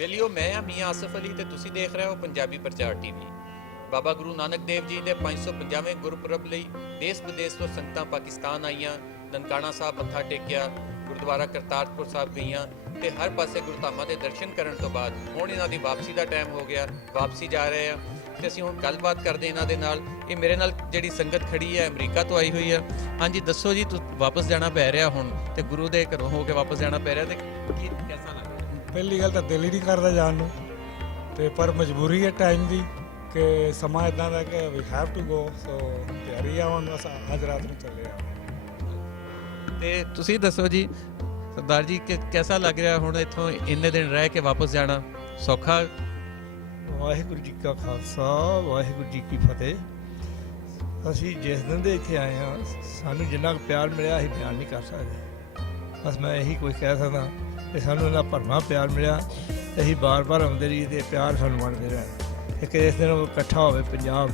ਵੇਲਿਓ ਮੈਂ ਹਾਂ ਮੀਆਂ ਆਸਫ ਅਲੀ ਤੇ ਤੁਸੀਂ ਦੇਖ ਰਹੇ ਹੋ ਪੰਜਾਬੀ ਪ੍ਰਚਾਰ ਟੀਵੀ। ਬਾਬਾ ਗੁਰੂ ਨਾਨਕ ਦੇਵ ਜੀ ਦੇ 550ਵੇਂ ਗੁਰਪੁਰਬ ਲਈ ਦੇਸ਼ ਵਿਦੇਸ਼ ਤੋਂ ਸੰਗਤਾਂ ਪਾਕਿਸਤਾਨ ਆਈਆਂ। ਨਨਕਾਣਾ ਸਾਹਿਬ ਮੱਥਾ ਟੇਕਿਆ, ਗੁਰਦੁਆਰਾ ਕਰਤਾਰਪੁਰ ਸਾਹਿਬ ਗਈਆਂ ਤੇ ਹਰ ਪਾਸੇ ਗੁਰਧਾਮਾਂ ਦੇ ਦਰਸ਼ਨ ਕਰਨ ਤੋਂ ਬਾਅਦ ਹੁਣ ਇਹਨਾਂ ਦੀ ਵਾਪਸੀ ਦਾ ਟਾਈਮ ਹੋ ਗਿਆ, ਵਾਪਸੀ ਜਾ ਰਹੇ ਆ ਤੇ ਅਸੀਂ ਹੁਣ ਗੱਲਬਾਤ ਕਰਦੇ ਇਹਨਾਂ ਦੇ ਨਾਲ। ਇਹ ਮੇਰੇ ਨਾਲ ਜਿਹੜੀ ਸੰਗਤ ਖੜੀ ਹੈ ਅਮਰੀਕਾ ਤੋਂ ਆਈ ਹੋਈ ਹੈ। ਹਾਂਜੀ ਦੱਸੋ ਜੀ, ਵਾਪਸ ਜਾਣਾ ਪੈ ਰਿਹਾ ਹੁਣ ਤੇ ਗੁਰੂ ਦੇ ਘਰੋਂ ਹੋ ਕੇ ਵਾਪਸ ਜਾਣਾ ਪੈ ਰਿਹਾ ਤੇ ਕੀ ਕੈਸਾ ਲੱਗ ਰਿਹਾ? ਪਹਿਲੀ ਗੱਲ ਤਾਂ ਦਿਲ ਹੀ ਨਹੀਂ ਕਰਦਾ ਜਾਣ ਨੂੰ, ਤੇ ਪਰ ਮਜਬੂਰੀ ਹੈ ਟਾਈਮ ਦੀ ਕਿ ਸਮਾਂ ਇਦਾਂ ਦਾ ਕਿ ਵੀ ਹੈਵ ਟੂ ਗੋ। ਸੋ ਤਿਆਰੀ ਆ ਹੁਣ, ਬਸ ਅੱਜ ਰਾਤ ਨੂੰ ਚੱਲੇ ਆ। ਤੇ ਤੁਸੀਂ ਦੱਸੋ ਜੀ ਸਰਦਾਰ ਜੀ ਕਿ ਕੈਸਾ ਲੱਗ ਰਿਹਾ ਹੁਣ ਇੱਥੋਂ ਇੰਨੇ ਦਿਨ ਰਹਿ ਕੇ ਵਾਪਸ ਜਾਣਾ? ਸੌਖਾ? ਵਾਹਿਗੁਰੂ ਜੀ ਕਾ ਖਾਲਸਾ, ਵਾਹਿਗੁਰੂ ਜੀ ਕੀ ਫਤਿਹ। ਅਸੀਂ ਜਿਸ ਦਿਨ ਦੇ ਇੱਥੇ ਆਏ ਹਾਂ, ਸਾਨੂੰ ਜਿੰਨਾ ਕੁ ਪਿਆਰ ਮਿਲਿਆ ਅਸੀਂ ਬਿਆਨ ਨਹੀਂ ਕਰ ਸਕਦੇ। ਬਸ ਮੈਂ ਇਹੀ ਕੁਝ ਕਹਿ ਸਕਦਾ ਕਿ ਸਾਨੂੰ ਇਹਨਾਂ ਭਰਵਾਂ ਪਿਆਰ ਮਿਲਿਆ, ਅਸੀਂ ਬਾਰ-ਬਾਰ ਆਉਂਦੇ ਰਹੀ ਤੇ ਪਿਆਰ ਸਾਨੂੰ ਬਣਦੇ ਰਹਿਣ। ਇੱਕ ਇਸ ਦਿਨ ਇਕੱਠਾ ਹੋਵੇ ਪੰਜਾਬ,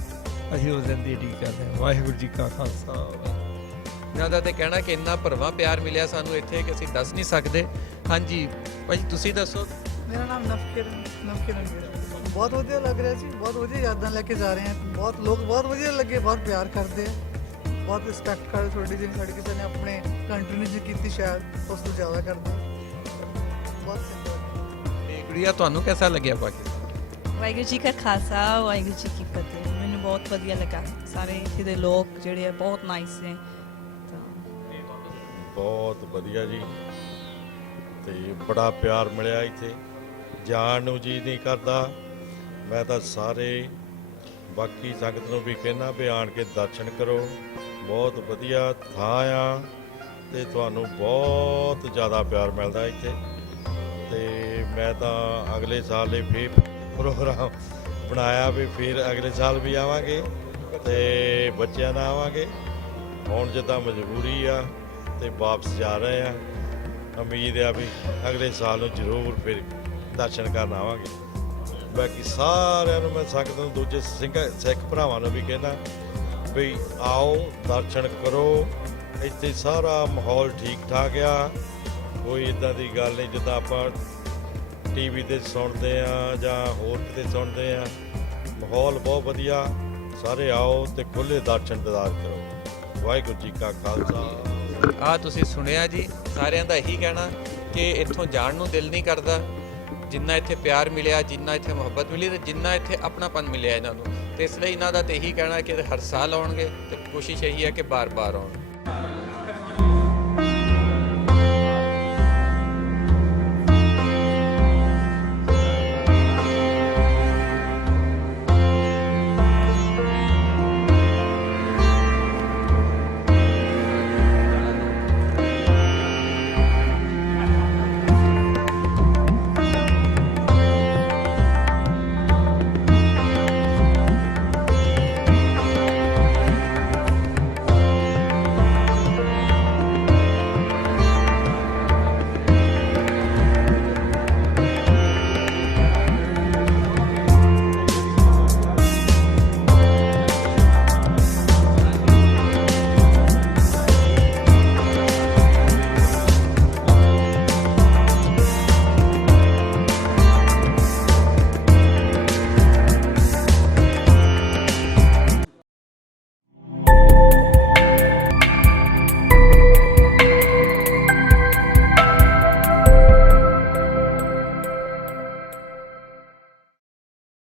ਅਸੀਂ ਉਸ ਦਿਨ ਦੀ ਉਡੀਕ ਕਰਦੇ ਹਾਂ। ਵਾਹਿਗੁਰੂ ਜੀ ਕਾ ਖਾਲਸਾ। ਇਹਨਾਂ ਦਾ ਤੇ ਕਹਿਣਾ ਕਿ ਇੰਨਾ ਭਰਵਾਂ ਪਿਆਰ ਮਿਲਿਆ ਸਾਨੂੰ ਇੱਥੇ ਕਿ ਅਸੀਂ ਦੱਸ ਨਹੀਂ ਸਕਦੇ। ਹਾਂਜੀ ਭਾਈ ਤੁਸੀਂ ਦੱਸੋ। ਮੇਰਾ ਨਾਮ ਨਵਕਿਰਨ ਵੀਰ। ਬਹੁਤ ਵਧੀਆ ਲੱਗ ਰਿਹਾ ਜੀ, ਬਹੁਤ ਵਧੀਆ ਯਾਦਾਂ ਲੈ ਕੇ ਜਾ ਰਹੇ ਹਾਂ। ਬਹੁਤ ਲੋਕ ਬਹੁਤ ਵਧੀਆ ਲੱਗੇ, ਬਹੁਤ ਪਿਆਰ ਕਰਦੇ ਆ, ਬਹੁਤ ਰਿਸਪੈਕਟ ਕਰਦੇ ਤੁਹਾਡੀ, ਜਿਵੇਂ ਸਾਡੀ ਕਿਸੇ ਨੇ ਆਪਣੇ ਕੰਟਰੀ ਨੇ ਜੀ ਕੀਤੀ ਸ਼ਾਇਦ ਉਸ ਤੋਂ ਜ਼ਿਆਦਾ ਕਰਦੇ ਬਹੁਤ ਚੰਗਾ। ਤੇ ਗੁੜੀਆ ਤੁਹਾਨੂੰ ਕੈਸਾ ਲੱਗਿਆ ਪਾਕਿਸਤਾਨ? ਵਾਹਿਗੁਰੂ ਜੀ ਕਾ ਖਾਲਸਾ, ਵਾਹਿਗੁਰੂ ਜੀ ਕੀ ਫਤਿਹ। ਮੈਨੂੰ ਬਹੁਤ ਵਧੀਆ ਲੱਗਾ, ਸਾਰੇ ਇੱਥੇ ਦੇ ਲੋਕ ਜਿਹੜੇ ਆ ਬਹੁਤ ਨਾਈਸ ਨੇ। ਬਹੁਤ ਵਧੀਆ ਜੀ, ਤੇ ਬੜਾ ਪਿਆਰ ਮਿਲਿਆ ਇੱਥੇ, ਜਾਣ ਨੂੰ ਜੀ ਨਹੀਂ ਕਰਦਾ। ਮੈਂ ਤਾਂ ਸਾਰੇ ਬਾਕੀ ਸੰਗਤ ਨੂੰ ਵੀ ਕਹਿਣਾ ਵੀ ਆਣ ਕੇ ਦਰਸ਼ਨ ਕਰੋ, ਬਹੁਤ ਵਧੀਆ ਥਾਂ ਆ ਤੇ ਤੁਹਾਨੂੰ ਬਹੁਤ ਜ਼ਿਆਦਾ ਪਿਆਰ ਮਿਲਦਾ ਇੱਥੇ। ਤੇ ਮੈਂ ਤਾਂ ਅਗਲੇ ਸਾਲ ਲਈ ਵੀ ਪ੍ਰੋਗਰਾਮ ਬਣਾਇਆ ਵੀ ਫਿਰ ਅਗਲੇ ਸਾਲ ਵੀ ਆਵਾਂਗੇ ਤੇ ਬੱਚਿਆਂ ਨਾਲ ਆਵਾਂਗੇ। ਹੁਣ ਜਿੱਦਾਂ ਮਜਬੂਰੀ ਆ ਤੇ ਵਾਪਸ ਜਾ ਰਹੇ ਆ, ਉਮੀਦ ਆ ਵੀ ਅਗਲੇ ਸਾਲ ਨੂੰ ਜ਼ਰੂਰ ਫਿਰ ਦਰਸ਼ਨ ਕਰਨ ਆਵਾਂਗੇ। ਬਾਕੀ ਸਾਰਿਆਂ ਨੂੰ ਮੈਂ ਸੰਗਤ ਨੂੰ, ਦੂਜੇ ਸਿੱਖ ਭਰਾਵਾਂ ਨੂੰ ਵੀ ਕਹਿਣਾ ਵੀ ਆਓ ਦਰਸ਼ਨ ਕਰੋ। ਇੱਥੇ ਸਾਰਾ ਮਾਹੌਲ ਠੀਕ ਠਾਕ ਆ, ਕੋਈ ਇੱਦਾਂ ਦੀ ਗੱਲ ਨਹੀਂ ਜਿੱਦਾਂ ਆਪਾਂ ਟੀਵੀ 'ਤੇ ਸੁਣਦੇ ਆ ਜਾਂ ਹੋਰ ਕਿਤੇ ਸੁਣਦੇ ਆ। ਮਾਹੌਲ ਬਹੁਤ ਵਧੀਆ, ਸਾਰੇ ਆਓ ਤੇ ਖੁੱਲ੍ਹੇ ਦਰਸ਼ਨ ਦੀਦਾਰ ਕਰੋ। ਵਾਹਿਗੁਰੂ ਜੀ ਕਾ ਖਾਲਸਾ। ਆ ਤੁਸੀਂ ਸੁਣਿਆ ਜੀ, ਸਾਰਿਆਂ ਦਾ ਇਹੀ ਕਹਿਣਾ ਕਿ ਇੱਥੋਂ ਜਾਣ ਨੂੰ ਦਿਲ ਨਹੀਂ ਕਰਦਾ। ਜਿੰਨਾ ਇੱਥੇ ਪਿਆਰ ਮਿਲਿਆ, ਜਿੰਨਾ ਇੱਥੇ ਮੁਹੱਬਤ ਮਿਲੀ ਤੇ ਜਿੰਨਾ ਇੱਥੇ ਆਪਣਾਪਨ ਮਿਲਿਆ ਇਹਨਾਂ ਨੂੰ, ਤੇ ਇਸ ਲਈ ਇਹਨਾਂ ਦਾ ਤਾਂ ਇਹੀ ਕਹਿਣਾ ਕਿ ਹਰ ਸਾਲ ਆਉਣਗੇ ਤੇ ਕੋਸ਼ਿਸ਼ ਇਹੀ ਹੈ ਕਿ ਬਾਰ-ਬਾਰ ਆਉਣ।